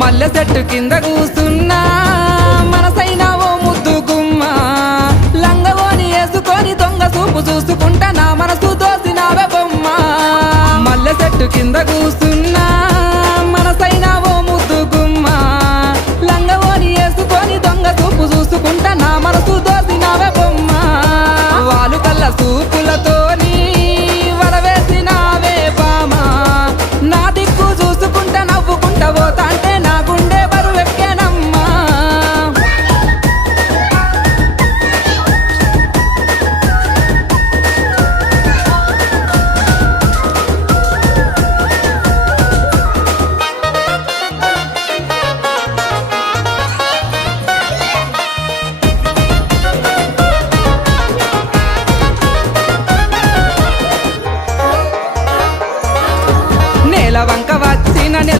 మల్లె చెట్టు కింద కూస్తున్నా మనసైనా ఓ ముద్దు గుమ్మ లంగవోని వేసుకొని దొంగ చూపు చూసుకుంటా నా మనసు దోసినావే బొమ్మ మల్లె చెట్టు కింద కూస్తున్నా మనసైనా